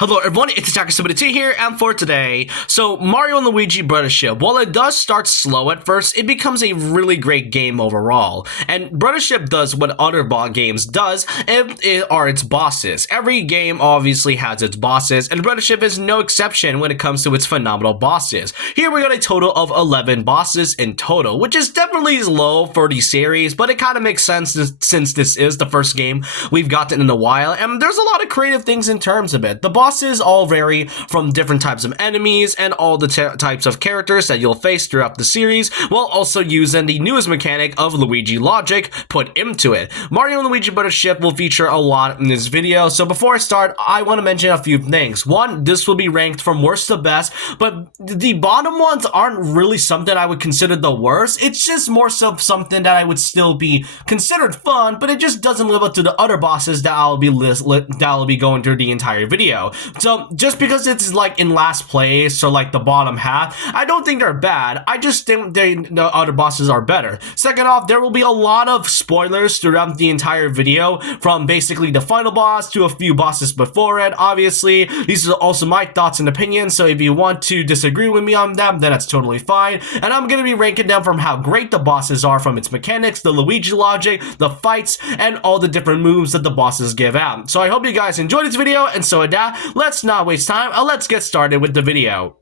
Hello everyone, it's Attacker72 here, and for today, so Mario and Luigi Brothership, while it does start slow at first, it becomes a really great game overall. And Brothership does what other games does, if it are its bosses. Every game obviously has its bosses, and Brothership is no exception when it comes to its phenomenal bosses. Here we got a total of 11 bosses in total, which is definitely low for the series, but it kind of makes sense since this is the first game we've gotten in a while, and there's a lot of creative things in terms of it. The bosses all vary from different types of enemies and all the types of characters that you'll face throughout the series, while also using the newest mechanic of Luigi logic put into it. Mario and Luigi Brothership will feature a lot in this video, so before I start, I want to mention a few things. One, this will be ranked from worst to best, but the bottom ones aren't really something I would consider the worst. It's just more so something that I would still be considered fun, but it just doesn't live up to the other bosses that I'll be going through the entire video. So just because it's like in last place or like the bottom half, I don't think they're bad. I just think the other bosses are better. Second off, there will be a lot of spoilers throughout the entire video, from basically the final boss to a few bosses before it. Obviously, these are also my thoughts and opinions, so if you want to disagree with me on them, then that's totally fine. And I'm going to be ranking them from how great the bosses are, from its mechanics, the Luigi logic, the fights, and all the different moves that the bosses give out. So I hope you guys enjoyed this video, and so with that, let's not waste time, let's get started with the video.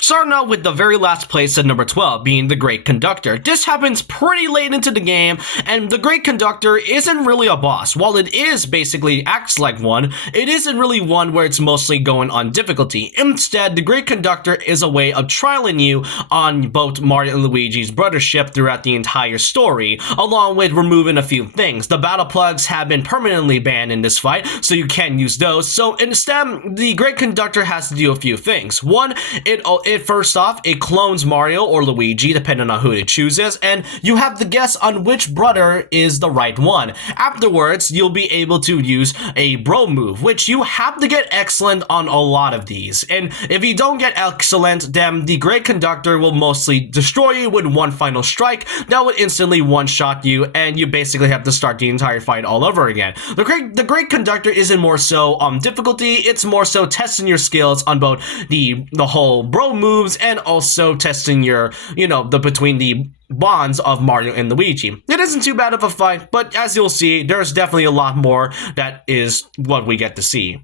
Starting out with the very last place at number 12, being the Great Conductor. This happens pretty late into the game, and the Great Conductor isn't really a boss. While it is basically acts like one, it isn't really one where it's mostly going on difficulty. Instead, the Great Conductor is a way of trialing you on both Mario and Luigi's Brothership throughout the entire story, along with removing a few things. The battle plugs have been permanently banned in this fight, so you can't use those. So instead, the Great Conductor has to do a few things. One, first off, it clones Mario or Luigi, depending on who it chooses, and you have to guess on which brother is the right one. Afterwards, you'll be able to use a bro move, which you have to get excellent on a lot of these. And if you don't get excellent, then the Great Conductor will mostly destroy you with one final strike that would instantly one-shot you, and you basically have to start the entire fight all over again. The Great Conductor isn't more so on difficulty, it's more so testing your skills on both the whole bro moves and also testing your, between the bonds of Mario and Luigi. It isn't too bad of a fight, but as you'll see, there's definitely a lot more that is what we get to see.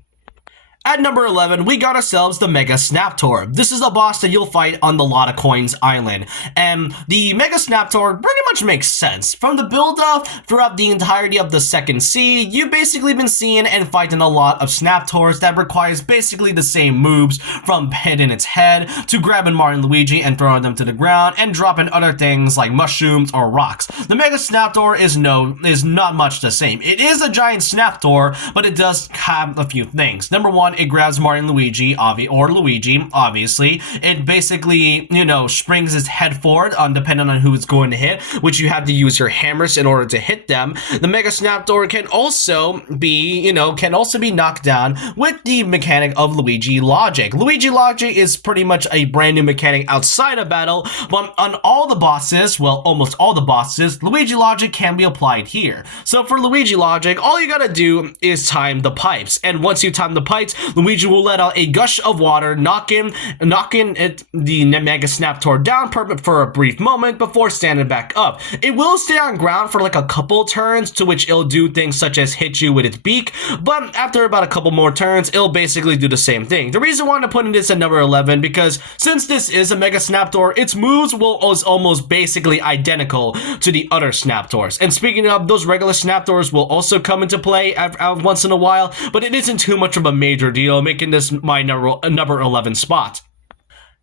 At number 11, we got ourselves the Mega Snaptor. This is a boss that you'll fight on the Lot of Coins Island, and the Mega Snaptor pretty much makes sense. From the build-up throughout the entirety of the second sea, you've basically been seeing and fighting a lot of Snaptors that requires basically the same moves, from hitting its head to grabbing Mario and Luigi and throwing them to the ground and dropping other things like mushrooms or rocks. The Mega Snaptor is not much the same. It is a giant Snaptor, but it does have a few things. Number one, it grabs Mario and Luigi, obviously. It basically, springs its head forward, depending on who it's going to hit, which you have to use your hammers in order to hit them. The Mega Snaptor can also be, knocked down with the mechanic of Luigi logic. Luigi logic is pretty much a brand new mechanic outside of battle, but on all the bosses, well, almost all the bosses, Luigi logic can be applied here. So for Luigi logic, all you gotta do is time the pipes, and once you time the pipes, Luigi will let out a gush of water, knocking the Mega Snaptor down for a brief moment before standing back up. It will stay on ground for like a couple turns, to which it'll do things such as hit you with its beak, but after about a couple more turns, it'll basically do the same thing. The reason why I'm putting this at number 11, because since this is a Mega Snaptor, its moves will almost basically identical to the other Snaptors. And speaking of, those regular Snaptors will also come into play once in a while, but it isn't too much of a major deal, making this my number 11 spot.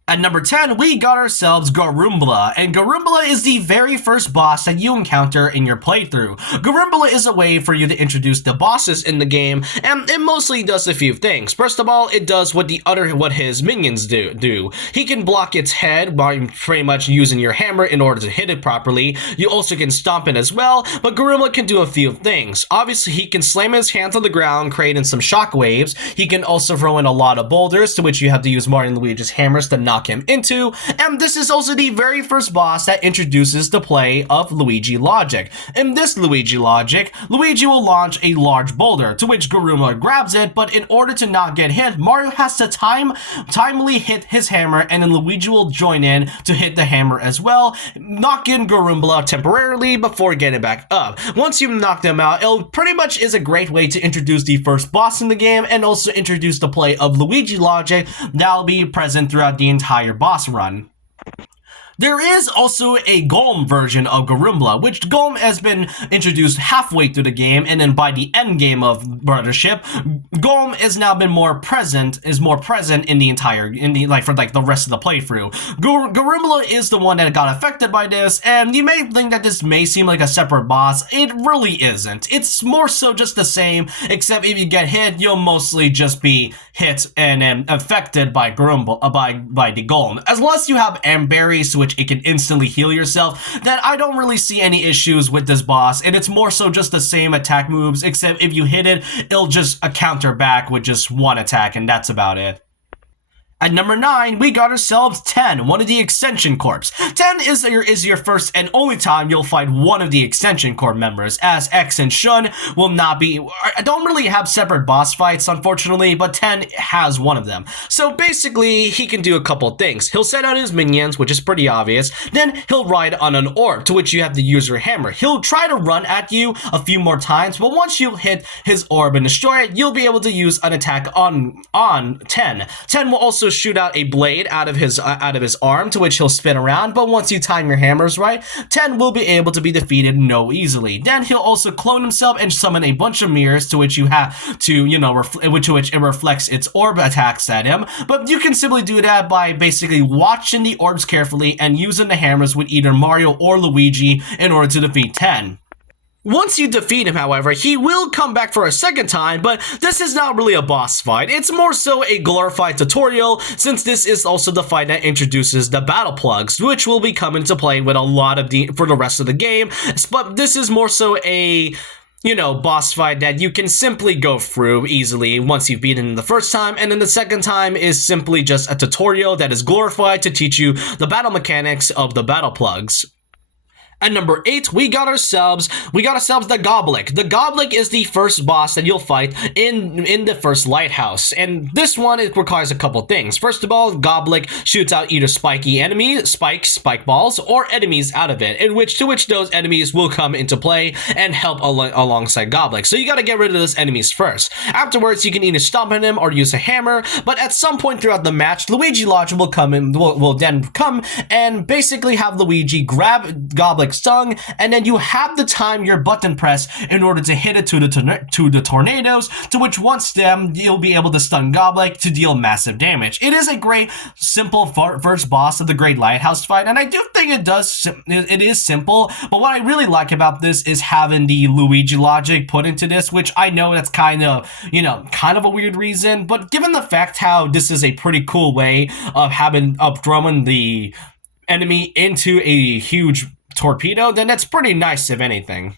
At number 10, we got ourselves Garumbla, and Garumbla is the very first boss that you encounter in your playthrough. Garumbla is a way for you to introduce the bosses in the game, and it mostly does a few things. First of all, it does what his minions do. He can block its head by pretty much using your hammer in order to hit it properly. You also can stomp it as well, but Garumbla can do a few things. Obviously, he can slam his hands on the ground, creating some shockwaves. He can also throw in a lot of boulders, to which you have to use Mario and Luigi's hammers to knock knock him into, and this is also the very first boss that introduces the play of Luigi logic. In this Luigi logic, Luigi will launch a large boulder, to which Garumla grabs it, but in order to not get hit, Mario has to timely hit his hammer, and then Luigi will join in to hit the hammer as well, knocking Garumla temporarily before getting back up. Once you knock them out, it pretty much is a great way to introduce the first boss in the game and also introduce the play of Luigi logic that'll be present throughout the entire boss run. There is also a Golem version of Garumla, which Golem has been introduced halfway through the game, and then by the end game of Brothership, Golem has now been more present in the rest of the playthrough. Garumla is the one that got affected by this, and you may think that this may seem like a separate boss. It really isn't. It's more so just the same, except if you get hit, you'll mostly just be hit and then affected by Garumla, by the Golem. Unless you have berries, which it can instantly heal yourself, then I don't really see any issues with this boss, and it's more so just the same attack moves, except if you hit it, it'll just counter back with just one attack, and that's about it. At number 9, we got ourselves 10, one of the Extension Corps. 10 is your first and only time you'll fight one of the Extension Corps members, as X and Shun will not be, don't really have separate boss fights, unfortunately, but 10 has one of them. So basically, he can do a couple things. He'll send out his minions, which is pretty obvious, then he'll ride on an orb, to which you have to use your hammer. He'll try to run at you a few more times, but once you hit his orb and destroy it, you'll be able to use an attack on 10. 10 will also shoot out a blade out of his arm, to which he'll spin around, but once you time your hammers right, 10 will be able to be defeated no easily. Then he'll also clone himself and summon a bunch of mirrors, to which you have to, which it reflects its orb attacks at him, but you can simply do that by basically watching the orbs carefully and using the hammers with either Mario or Luigi in order to defeat 10. Once you defeat him, however, he will come back for a second time, but this is not really a boss fight. It's more so a glorified tutorial, since this is also the fight that introduces the battle plugs, which will be coming to play with a lot of for the rest of the game. But this is more so a boss fight that you can simply go through easily once you've beaten him the first time, and then the second time is simply just a tutorial that is glorified to teach you the battle mechanics of the battle plugs. At number 8, we got ourselves the Goblik. The Goblik is the first boss that you'll fight in the first lighthouse, and this one, it requires a couple things. First of all, Goblik shoots out either spike balls, or enemies out of it, to which those enemies will come into play and help alongside Goblik. So you gotta get rid of those enemies first. Afterwards, you can either stomp on him or use a hammer, but at some point throughout the match, Luigi Logic will then come and basically have Luigi grab Goblik tongue, and then you have to time your button press in order to hit it to the tornadoes, to which once them, you'll be able to stun Goblik to deal massive damage. It is a great, simple first boss of the Great Lighthouse fight, and I do think it is simple, but what I really like about this is having the Luigi logic put into this, which I know that's kind of a weird reason, but given the fact how this is a pretty cool way of throwing the enemy into a huge torpedo, then that's pretty nice, if anything.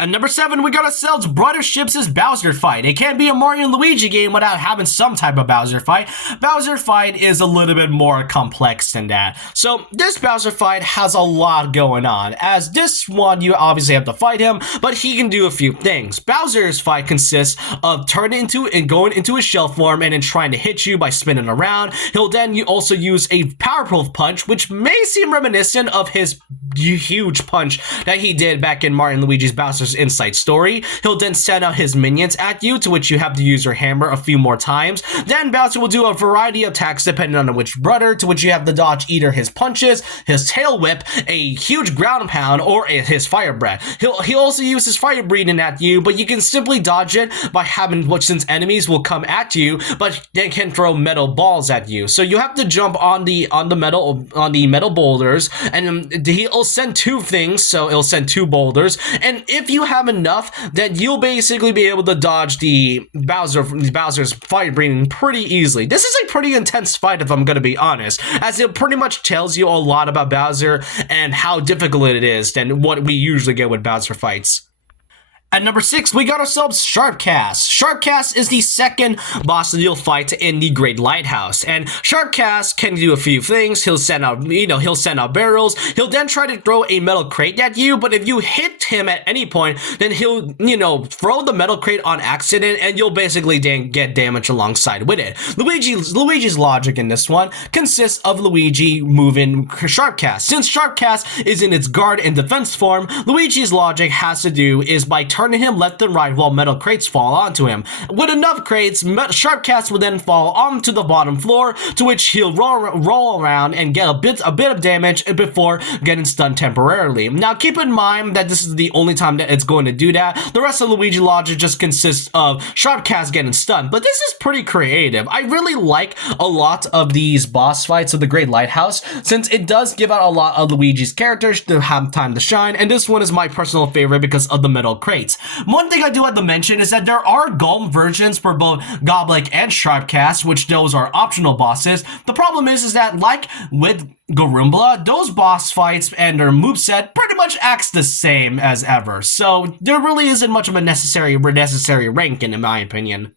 At number 7, we got ourselves Brothership's Bowser Fight. It can't be a Mario and Luigi game without having some type of Bowser Fight. Bowser Fight is a little bit more complex than that. So this Bowser Fight has a lot going on. As this one, you obviously have to fight him, but he can do a few things. Bowser's fight consists of going into his shell form and then trying to hit you by spinning around. He'll then also use a powerful punch, which may seem reminiscent of his huge punch that he did back in Mario and Luigi's Bowser's Inside Story. He'll then send out his minions at you, to which you have to use your hammer a few more times. Then Bowser will do a variety of attacks depending on which brother, to which you have to dodge either his punches, his tail whip, a huge ground pound, or his fire breath. He'll also use his fire breathing at you, but you can simply dodge it by since enemies will come at you, but they can throw metal balls at you. So you have to jump on the metal boulders, and he'll send 2 things, so he'll send 2 boulders, and if you have enough, then you'll basically be able to dodge the Bowser's fire breathing pretty easily. This is a pretty intense fight, if I'm gonna be honest, as it pretty much tells you a lot about Bowser and how difficult it is than what we usually get with Bowser fights. At number 6, we got ourselves Sharpcast. Sharpcast is the second boss that you'll fight in the Great Lighthouse, and Sharpcast can do a few things. He'll send out, he'll send out barrels. He'll then try to throw a metal crate at you, but if you hit him at any point, then he'll, throw the metal crate on accident, and you'll basically get damage alongside with it. Luigi's logic in this one consists of Luigi moving Sharpcast. Since Sharpcast is in its guard and defense form, Luigi's logic has to do is by turning him left and right while metal crates fall onto him. With enough crates, Sharpcast will then fall onto the bottom floor, to which he'll roll around and get a bit of damage before getting stunned temporarily. Now keep in mind that this is the only time that it's going to do that. The rest of Luigi logic just consists of Sharpcast getting stunned, but this is pretty creative. I really like a lot of these boss fights of the Great Lighthouse, since it does give out a lot of Luigi's characters to have time to shine, and this one is my personal favorite because of the metal crates. One thing I do have to mention is that there are golem versions for both Goblik and Sharpcast, which those are optional bosses. The problem is that like with Garumbla, those boss fights and their moveset pretty much acts the same as ever, so there really isn't much of a necessary ranking in my opinion.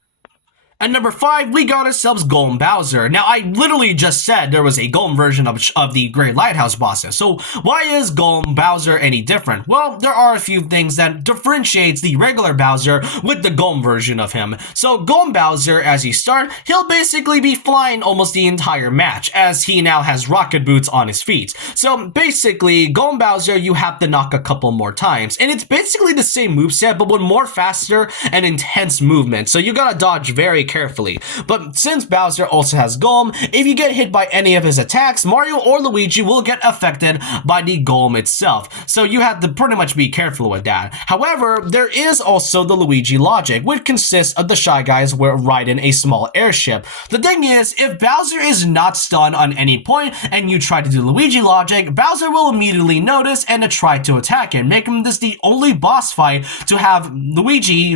At number 5, we got ourselves Golem Bowser. Now, I literally just said there was a Golem version of the Great Lighthouse bosses, so why is Golem Bowser any different? Well, there are a few things that differentiates the regular Bowser with the Golem version of him. So, Golem Bowser, as you start, he'll basically be flying almost the entire match, as he now has rocket boots on his feet. So, basically, Golem Bowser, you have to knock a couple more times, and it's basically the same moveset, but with more faster and intense movement, so you gotta dodge very carefully. But since Bowser also has Golem, if you get hit by any of his attacks, Mario or Luigi will get affected by the Golem itself. So you have to pretty much be careful with that. However, there is also the Luigi logic, which consists of the Shy Guys riding a small airship. The thing is, if Bowser is not stunned on any point and you try to do Luigi logic, Bowser will immediately notice and try to attack him, making this the only boss fight to have Luigi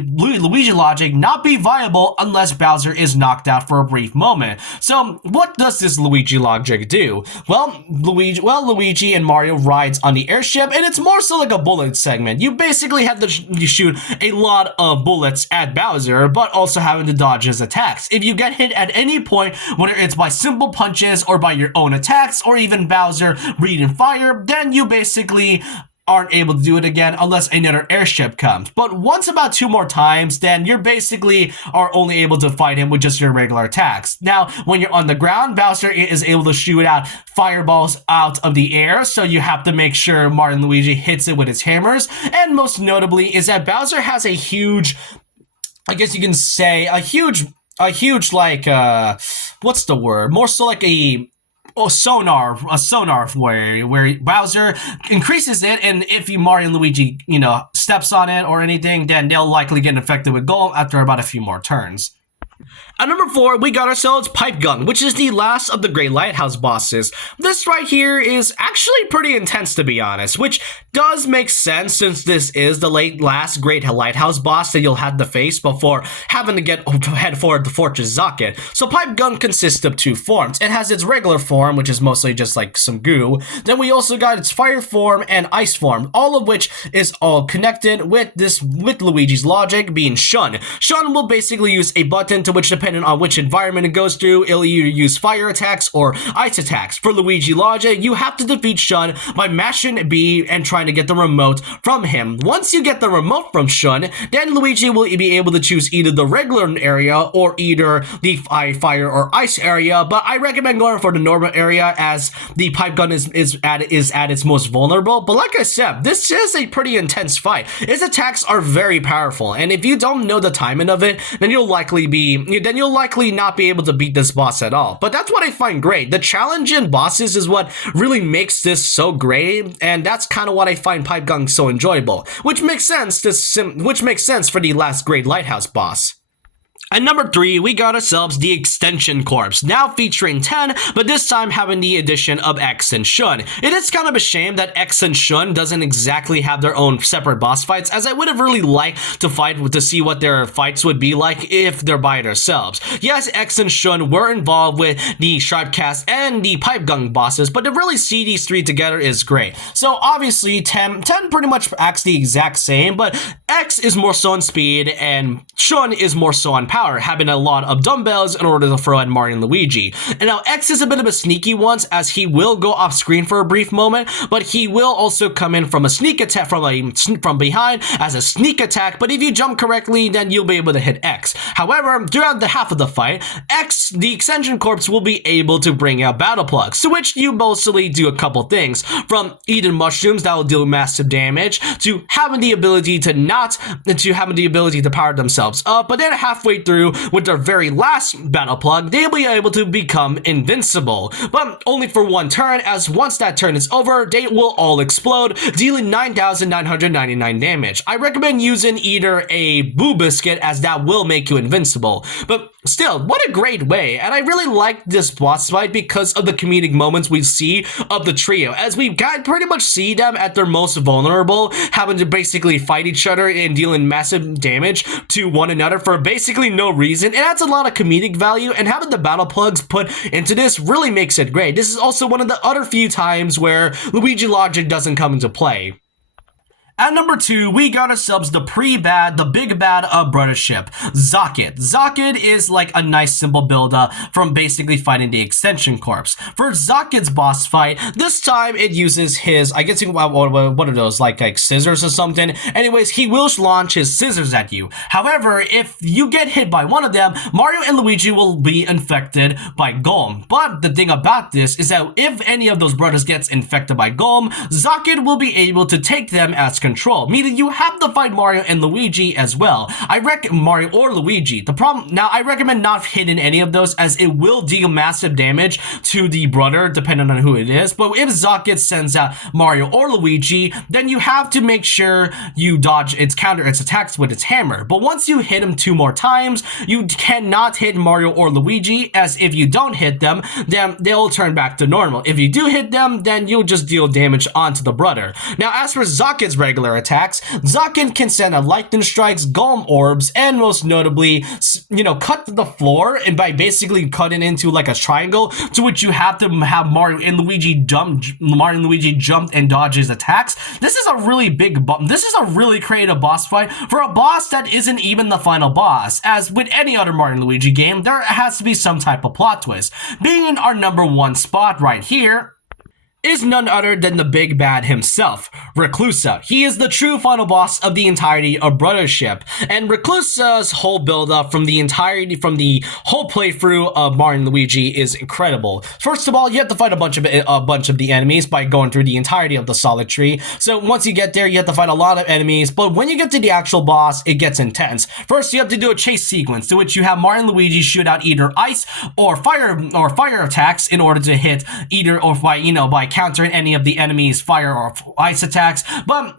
logic not be viable unless Bowser is knocked out for a brief moment. So what does this Luigi logic do? Well, Luigi and Mario rides on the airship, and it's more so like a bullet segment. You basically have to shoot a lot of bullets at Bowser, but also having to dodge his attacks. If you get hit at any point, whether it's by simple punches or by your own attacks, or even Bowser breathing fire, then you basically aren't able to do it again unless another airship comes. But once about 2 more times, then you're basically are only able to fight him with just your regular attacks. Now, when you're on the ground, Bowser is able to shoot out fireballs out of the air, so you have to make sure Mario and Luigi hits it with his hammers. And most notably is that Bowser has a huge, I guess you can say, a huge like, what's the word? More so like a sonar where Bowser increases it, and if Mario and Luigi, steps on it or anything, then they'll likely get infected with Golem after about a few more turns. At number 4, we got ourselves Pipe Gun, which is the last of the Great Lighthouse bosses. This right here is actually pretty intense, to be honest, which does make sense since this is the last Great Lighthouse boss that you'll have to face before having to head for the Fortress Zocket. So Pipe Gun consists of 2 forms. It has its regular form, which is mostly just like some goo. Then we also got its fire form and ice form, all of which is all connected with Luigi's logic being Shun. Shun will basically use a button to which, depending on which environment it goes through, it'll either use fire attacks or ice attacks. For Luigi logic, you have to defeat Shun by mashing B and trying to get the remote from him. Once you get the remote from Shun, then Luigi will be able to choose either the regular area or either the fire or ice area, but I recommend going for the normal area as the pipe gun is at its most vulnerable. But like I said, this is a pretty intense fight. Its attacks are very powerful, and if you don't know the timing of it, then you'll likely not be able to beat this boss at all. But that's what I find great. The challenge in bosses is what really makes this so great, and that's kind of what I find Pipe Gun so enjoyable, which makes sense for the last Great Lighthouse boss. At number 3, we got ourselves the Extension Corps, now featuring 10, but this time having the addition of X and Shun. It is kind of a shame that X and Shun doesn't exactly have their own separate boss fights, as I would have really liked to fight to see what their fights would be like if they're by themselves. Yes, X and Shun were involved with the Sharpcast and the Pipe Gun bosses, but to really see these three together is great. So obviously 10 pretty much acts the exact same, but X is more so on speed and Shun is more so on power, having a lot of dumbbells in order to throw at Mario and Luigi. And now X is a bit of a sneaky one, as he will go off screen for a brief moment, but he will also come in from a sneak attack from behind as a sneak attack, but if you jump correctly, then you'll be able to hit X. However, throughout the half of the fight, X, the Extension Corps, will be able to bring out battle plugs, to which you mostly do a couple things, from eating mushrooms that will deal massive damage, to having the ability to power themselves up, but then halfway through, with their very last battle plug, they'll be able to become invincible, but only for one turn, as once that turn is over, they will all explode, dealing 9,999 damage. I recommend using either a Boo Biscuit, as that will make you invincible, but still, what a great way, and I really like this boss fight because of the comedic moments we see of the trio, as we pretty much see them at their most vulnerable, having to basically fight each other and dealing massive damage to one another for basically no reason. It adds a lot of comedic value, and having the battle plugs put into this really makes it great. This is also one of the other few times where Luigi logic doesn't come into play. At number 2, we got ourselves the big bad of Brothership, Zocket. Zocket is like a nice simple build-up from basically fighting the Extension Corps. For Zocket's boss fight, this time it uses his, I guess, what are those, like scissors or something? Anyways, he will launch his scissors at you. However, if you get hit by one of them, Mario and Luigi will be infected by Golem. But the thing about this is that if any of those brothers gets infected by Golem, Zocket will be able to take them as control, meaning you have to fight Mario and Luigi as well. I recommend Mario or Luigi. I recommend not hitting any of those, as it will deal massive damage to the brother depending on who it is. But if Zocket sends out Mario or Luigi, then you have to make sure you dodge its attacks with its hammer. But once you hit him 2 more times, you cannot hit Mario or Luigi, as if you don't hit them, then they'll turn back to normal. If you do hit them, then you'll just deal damage onto the brother. Now, as for Zocket's regular attacks, Zocket can send out lightning strikes, golem orbs, and most notably, cut the floor, and by basically cutting into like a triangle, to which you have to have Mario and Luigi jump and dodge his attacks. This is a really creative boss fight for a boss that isn't even the final boss. As with any other Mario and Luigi game, there has to be some type of plot twist. Being in our number 1 spot right here is none other than the big bad himself, Reclusa. He is the true final boss of the entirety of Brothership, and Reclusa's whole build-up from the whole playthrough of Mario and Luigi is incredible. First of all, you have to fight a bunch of the enemies by going through the entirety of the solid tree. So once you get there, you have to fight a lot of enemies, but when you get to the actual boss, it gets intense. First, you have to do a chase sequence, to which you have Mario and Luigi shoot out either ice or fire attacks in order to hit by countering any of the enemy's fire or ice attacks, but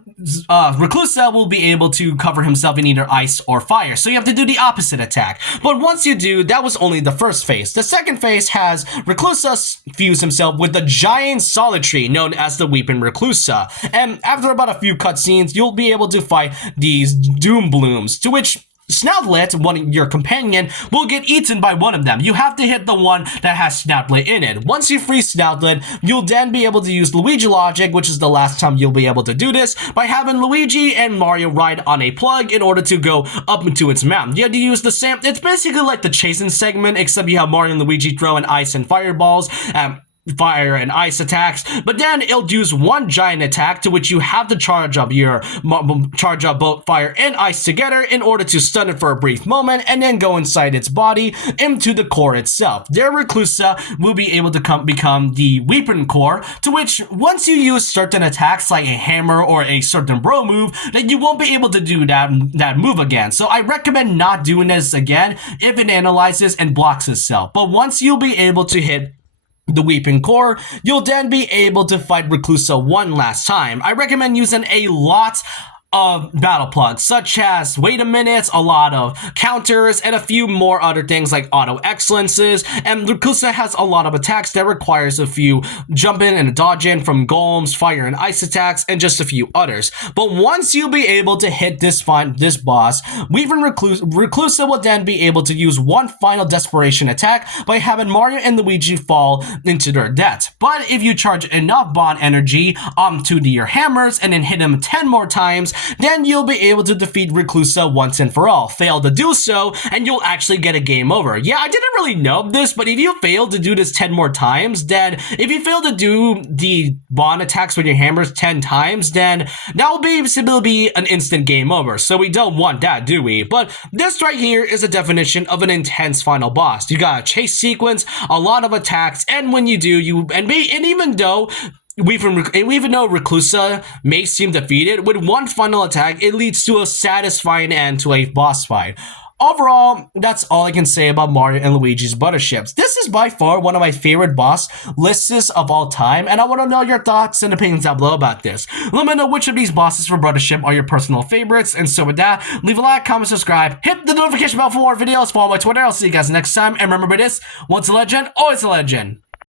Reclusa will be able to cover himself in either ice or fire, so you have to do the opposite attack. But once you do, that was only the first phase. The second phase has Reclusa fuse himself with the giant solid tree known as the Weeping Reclusa, and after about a few cutscenes, you'll be able to fight these Doom Blooms, to which Snoutlet, your companion, will get eaten by one of them. You have to hit the one that has Snoutlet in it. Once you free Snoutlet, you'll then be able to use Luigi logic, which is the last time you'll be able to do this, by having Luigi and Mario ride on a plug in order to go up into its mount. You have to use the same, it's basically like the chasing segment, except you have Mario and Luigi throwing ice and fireballs, fire and ice attacks, but then it'll use one giant attack, to which you have to charge up both fire and ice together in order to stun it for a brief moment, and then go inside its body into the core itself. There, Reclusa will be able to become the Weeping Core, to which once you use certain attacks like a hammer or a certain bro move, then you won't be able to do that move again. So I recommend not doing this again if it analyzes and blocks itself. But once you'll be able to hit the Weeping Core, you'll then be able to fight Reclusa one last time. I recommend using a lot of battle plots, such as wait a minute, a lot of counters, and a few more other things like auto excellences. And Lukusa has a lot of attacks that requires a few jump in and dodge in from golems, fire and ice attacks, and just a few others. But once you'll be able to hit this boss, Weaver Reclusa will then be able to use one final desperation attack by having Mario and Luigi fall into their death. But if you charge enough bond energy onto your hammers and then hit them 10 more times, then you'll be able to defeat Reclusa once and for all. Fail to do so, and you'll actually get a game over. Yeah, I didn't really know this, but if you fail to do this 10 more times, then if you fail to do the bond attacks with your hammers 10 times, then that will be an instant game over. So we don't want that, do we? But this right here is a definition of an intense final boss. You got a chase sequence, a lot of attacks, and when you do, and even though Reclusa may seem defeated, with one final attack, it leads to a satisfying end to a boss fight. Overall, that's all I can say about Mario and Luigi's Brotherships. This is by far one of my favorite boss lists of all time, and I want to know your thoughts and opinions down below about this. Let me know which of these bosses for Brothership are your personal favorites, and so with that, leave a like, comment, subscribe, hit the notification bell for more videos, follow my Twitter. I'll see you guys next time, and remember this, once a legend, always a legend.